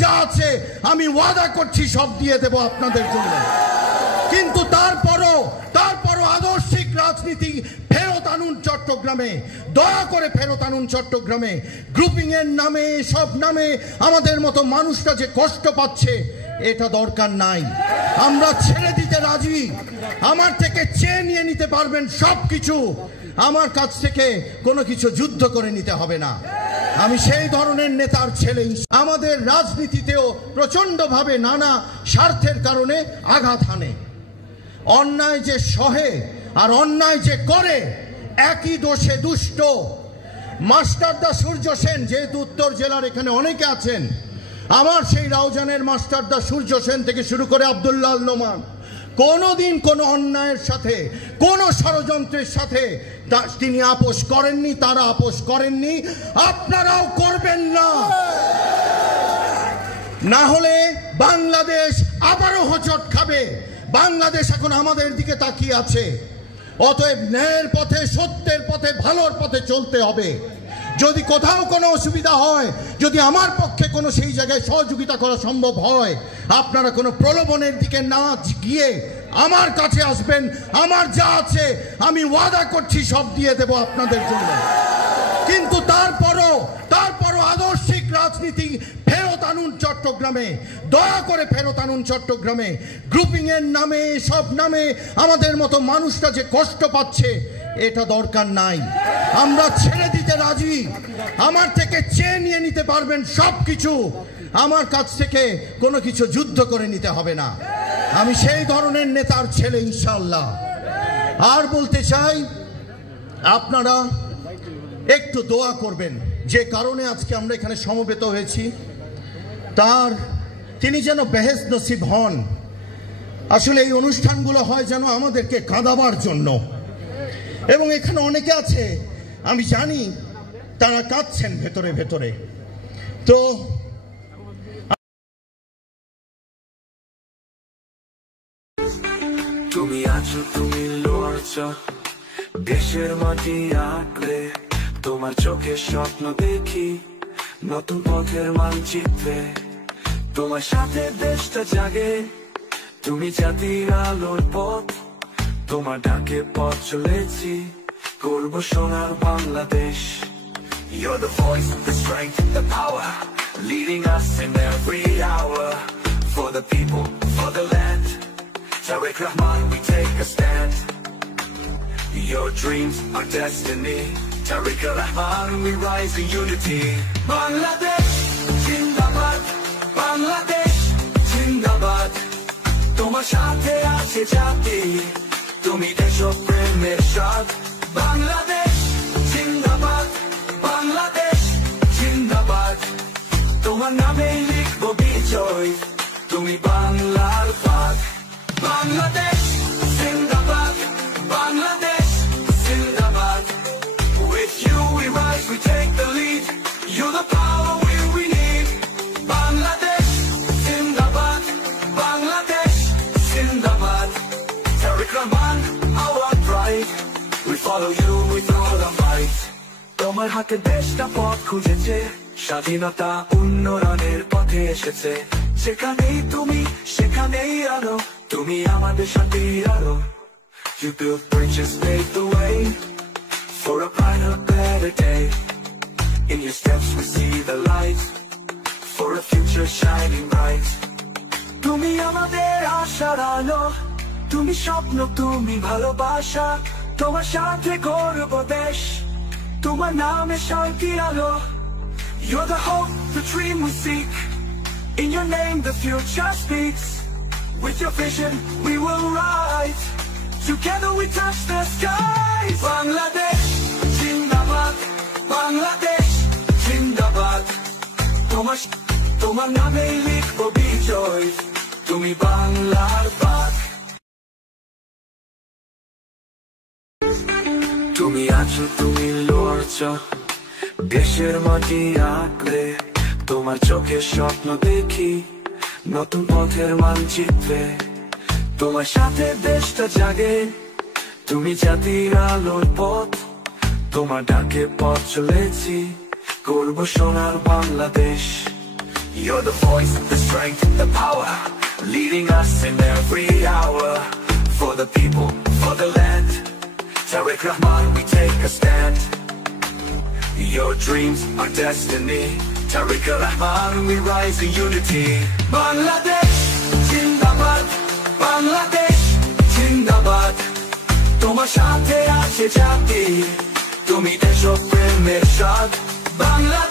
যা আছে আমি ওয়াদা করছি সব দিয়ে দেব আপনাদের জন্য, কিন্তু তারপরও আদর্শিক রাজনীতি ফেরত আনুন চট্টগ্রামে, দয়া করে ফেরত আনুন চট্টগ্রামে। গ্রুপিং এর নামে, সব নামে আমাদের মতো মানুষরা যে কষ্ট পাচ্ছে এটা দরকার নাই। আমরা ছেড়ে দিতে রাজি। আমার থেকে চেয়ে নিয়ে নিতে পারবেন সবকিছু, আমার কাছ থেকে কোনো কিছু যুদ্ধ করে নিতে হবে না। আমি সেই ধরনের নেতার ছেলে। আমাদের রাজনীতিতেও প্রচন্ডভাবে নানা স্বার্থের কারণে আঘাত হানে। অন্যায় যে সহে আর অন্যায় যে করে একই দোষে দুষ্ট। মাস্টারদা সূর্য সেন, যেহেতু উত্তর জেলার এখানে অনেকে আছেন, আমার সেই রাউজানের মাস্টারদা সূর্য সেন থেকে শুরু করে আব্দুল্লাহ আল নোমান কোনোদিন কোনো অন্যায়ের সাথে, কোনো ষড়যন্ত্রের সাথে তিনি আপোষ করেননি, তারা আপোষ করেননি, আপনারাও করবেন না। না হলে বাংলাদেশ আবারও হোঁচট খাবে। বাংলাদেশ এখন আমাদের দিকে তাকিয়ে আছে। অতএব ন্যায়ের পথে, সত্যের পথে, ভালোর পথে চলতে হবে। যদি কোথাও কোনো অসুবিধা হয়, যদি আমার পক্ষে কোনো সেই জায়গায় সহযোগিতা করা সম্ভব হয়, আপনারা কোনো প্রলোভনের দিকে না গিয়ে আমার কাছে আসবেন। আমার যা আছে আমি ওয়াদা করছি সব দিয়ে দেব আপনাদের জন্য, কিন্তু তারপরও আদর্শিক রাজনীতি ফেরত আনুন চট্টগ্রামে, দয়া করে ফেরত আনুন চট্টগ্রামে। গ্রুপিং এর নামে, সব নামে আমাদের মতো মানুষরা যে কষ্ট পাচ্ছে এটা দরকার নাই। আমরা ছেড়ে দিতে রাজি। আমার থেকে চেয়ে নিয়ে নিতে পারবেন সবকিছু, আমার কাছ থেকে কোনো কিছু যুদ্ধ করে নিতে হবে না। আমি সেই ধরনের নেতার ছেলে ইনশাআল্লাহ। আর বলতে চাই, আপনারা একটু দোয়া করবেন। যে কারণে আজকে আমরা এখানে সমবেত হয়েছি, তিনি যেন বেহেশত নসিব হন। আসলে এই অনুষ্ঠানগুলো হয় যেন আমাদেরকে কাঁদাবার জন্য, এবং এখানে অনেকে আছে আমি জানি তারা কাঁদছেন ভেতরে ভেতরে। তো তুমি আছো, তুমি লড়ছো দেশের মাটি আঁকড়ে, তোমার চোখে স্বপ্ন দেখি নতুন পথের মানচিত্রে। তোমার সাথে দেশটা জাগে, তুমি জাতির আলোর পথ, তোমার ডাকে পথ চলেছি, করব সোনার Bangladesh. You're the voice, the strength, the power, leading us in every hour. For the people, for the land, Tariq Rahman, we take a stand. Your dreams are destiny, Tariq Rahman, we rise in unity. Bangladesh, Zindabad, Bangladesh, Zindabad. তোমার সাথে আছে জাতি, তুমি দেশপ্রেমের স্বাদ। বাংলাদেশ জিন্দাবাদ, বাংলাদেশ জিন্দাবাদ। তোমার নামে লিখবো বিজয়, তুমি বাংলার পাক। বাংলাদেশ জিন্দাবাদ, বাংলাদেশ জিন্দাবাদ। With you we rise, we take the lead. You're the power we need. Bangladesh জিন্দাবাদ, বাংলাদেশ জিন্দাবাদ। Tariq Rahman, our pride, we follow you with all our might. তোমার হাতে দেশটা পথ খুঁজেছে, স্বাধীনতা উন্নয়নের পথে এসেছে। যেখানেই তুমি সেখানেই আলো, তুমি আমাদের শান্তির আলো। You built bridges, paved the way for a brighter, better day. In your steps we see the light, for a future shining bright. তুমি আমাদের আশার আলো, তুমি স্বপ্ন, তুমি ভালোবাসা। তোমার সাথে গর্ব দেশ, তোমার নামে শান্তি আলো। You're the hope, the dream we seek. In your name the future speaks. With your vision we will rise. Together we touch the skies. Bangladesh Zindabad, Bangladesh Zindabad. তোমার নামে লিখবো বিজয়, তুমি বাংলার পাক। তুমি আছো, তুমি লড়ছো দেশের মাটি আঁকড়ে, তোমার চোখে স্বপ্ন দেখি নতুন পথের মানচিত্রে। তোমার সাথে দেশটা জাগে, তুমি জাতির আলোর পথ, তোমার ডাকে পথ চলেছি, করব সোনার Bangladesh. You're the voice, the strength, the power, leading us in every hour. For the people, for the land, Tariq Rahman, we take a stand. Your dreams are destiny, Tariq Rahman, we rise in unity. Bangladesh, Jindabad, Bangladesh, Jindabad. তোমার সাথে আছে জাতি, তুমি দেশপ্রেমের স্বাদ। বাংলাদেশ